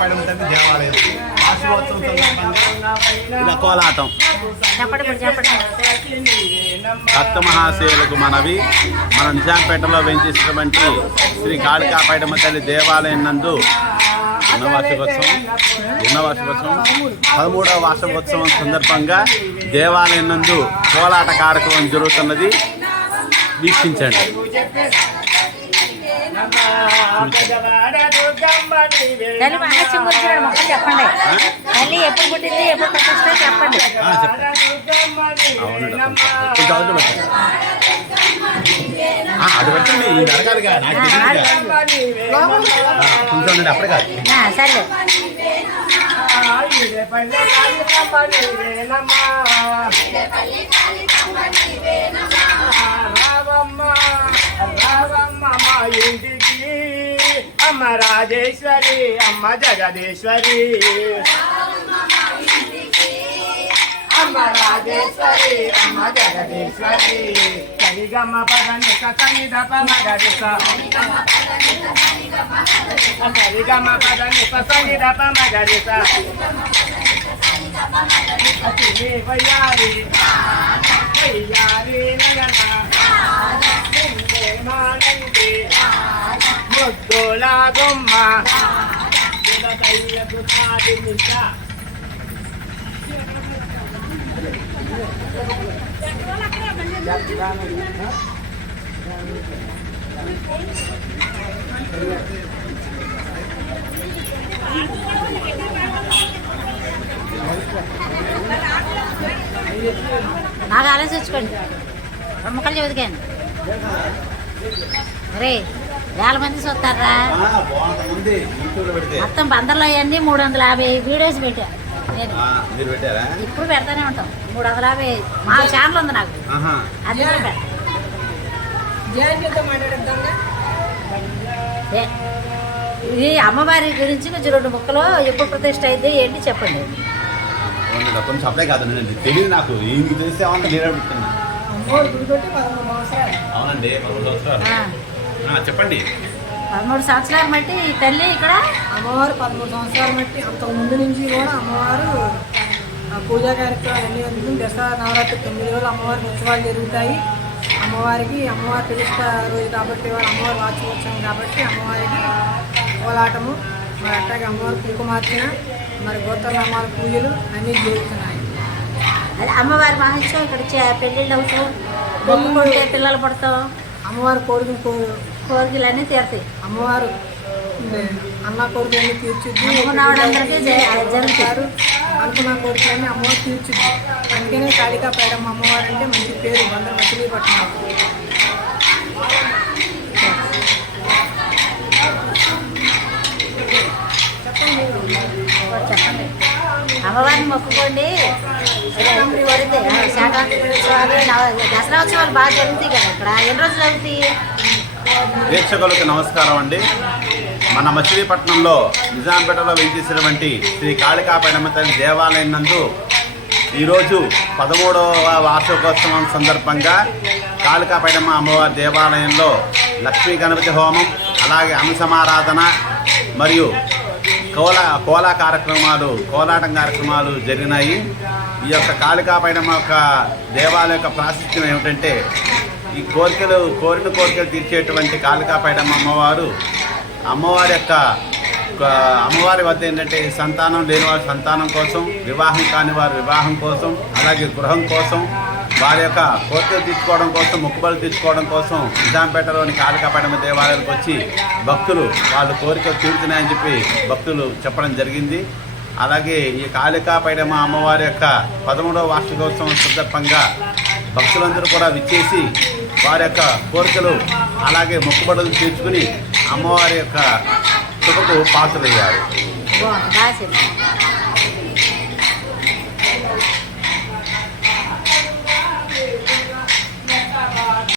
దేవాలయం. వార్షికోత్సవం సందర్భంగా కోలాటం. భక్త మహాశయులకు మనవి. మన నిజాంపేటలో వెంచేసినటువంటి శ్రీ కాళికాపైడమ్మ తల్లి దేవాలయం నందు ఉన్న వార్షికోత్సవం ఉన్న వార్షికోత్సవం పదమూడవ వార్షికోత్సవం సందర్భంగా దేవాలయం నందు కోలాట కార్యక్రమం జరుగుతున్నది. వీక్షించండి. తల్లి మహాలక్ష్మి గురించి రెండు మొక్కలు చెప్పండి. తల్లి ఎప్పుడు పుట్టింది ఎప్పుడు ప్రతిష్ట చెప్పండి. అది పెట్టండి ఇది అడగాలిగా నాకు ఉండండి, అప్పుడే కాదు. ఆ, సర్లే. అమ్మ రాజేశ్వరి అమ్మ జగదీశ్వరి. అమ్మ రాజేశ్వరి అమ్మ జగదీశ్వరి. సరిగమ్మ పదని సని దప మగదిస సరిగమ్మ పదని సని దప మగదిస వయ్యారి వయ్యారి నగనా ముద్దుల గుమ్మ నాకు ఆలోచించుకోండి రెండు ముక్కలు రే వేల మంది చూస్తారా? మొత్తం బందర్లో అన్నీ మూడు వందల యాభై వీడియోస్ పెట్టా నేను ఇప్పుడు పెడతానే ఉంటాం. మూడు వందల యాభై మా ఛానల్ ఉంది నాకు. అది ఇది అమ్మవారి గురించి కొంచెం రెండు ముక్కలు ఎప్పుడు ప్రతిష్ట అయింది ఏంటి చెప్పండి? సప్లై కాదు తెలియదు నాకు. తెలిస్తే అవునండి పదమూడు సంవత్సరాలు. చెప్పండి. పదమూడు సంవత్సరాలు బట్టి తల్లి ఇక్కడ? అమ్మవారు పదమూడు సంవత్సరాలు బట్టి అంత ముందు నుంచి కూడా అమ్మవారు పూజా కార్యక్రమాలు అన్ని దసరా నవరాత్రి తొమ్మిది రోజులు అమ్మవారికి ఉత్సవాలు జరుగుతాయి. అమ్మవారికి అమ్మవారి ప్రతిష్ట రోజు కాబట్టి వాళ్ళు అమ్మవారి వార్షికోత్సవం కాబట్టి అమ్మవారికి కోలాటము మరి అట్లాగే అమ్మవారి కుంకుమార్చన మరి గోత్రనామాల పూజలు అన్నీ జరుగుతున్నాయి. అది అమ్మవారి మహత్యం ఇక్కడ పెళ్ళిళ్ళు అవుతాం మొక్కుకుంటే పిల్లలు పడతాం. అమ్మవారి కోరికలు కోరు కోరికలు అన్నీ తీరుతాయి. అమ్మవారు అన్న కోరికలన్నీ తీర్చిద్ది. అనుకున్న వాళ్ళందరికీ జ- జరుగుతారు అనుకున్న కోరికలన్నీ అమ్మవారు తీర్చిద్ది. అందుకనే కాళికా పేరమ్మ అమ్మవారు అంటే మంచి పేరు బందర మచిలీపట్నం చెప్పండి అమ్మవారిని మొక్కుకోండి శాకంబరి పడితే సంక్రాంతి ఉత్సవాలు దసరా ఉత్సవాలు బాగా జరుగుతాయి కదా ఇక్కడ ఎన్ని రోజులు అవుతాయి ప్రేక్షకులకు నమస్కారం అండి. మన మచిలీపట్నంలో నిజాంపేటలో వెంచేసినటువంటి శ్రీ కాళికాపైడమ్మ తల్లి దేవాలయం నందు ఈరోజు పదమూడవ వార్షికోత్సవం సందర్భంగా కాళికాపైడమ్మ అమ్మవారి దేవాలయంలో లక్ష్మీ గణపతి హోమం అలాగే అంశమారాధన మరియు కోలా కోలా కార్యక్రమాలు కోలాటం కార్యక్రమాలు జరిగినాయి. ఈ యొక్క కాళికాపైడమ్మ యొక్క దేవాలయం యొక్క ప్రాశస్త్యం ఏమిటంటే ఈ కోరికలు కోరిన కోరికలు తీర్చేటువంటి కాళికాపైడమ్మ అమ్మవారు అమ్మవారి యొక్క ఒక అమ్మవారి వద్ద ఏంటంటే సంతానం లేని వారి సంతానం కోసం వివాహం కాని వారి వివాహం కోసం అలాగే గృహం కోసం వారి యొక్క కోరికలు తీసుకోవడం కోసం మొక్కుబడులు తీసుకోవడం కోసం నిజాంపేటలోని కాళికాపైడమ్మ దేవాలయానికి వచ్చి భక్తులు వాళ్ళ కోరికలు తీరుతున్నాయని చెప్పి భక్తులు చెప్పడం జరిగింది. అలాగే ఈ కాళికాపైడమ్మ అమ్మవారి యొక్క పదమూడవ వార్షికోత్సవం సందర్భంగా భక్తులందరూ కూడా విచ్చేసి వారి యొక్క కోరికలు అలాగే మొక్కుబడులు తీర్చుకుని అమ్మవారి యొక్క కృపకు పాత్రలయ్యారు. బాగుంది.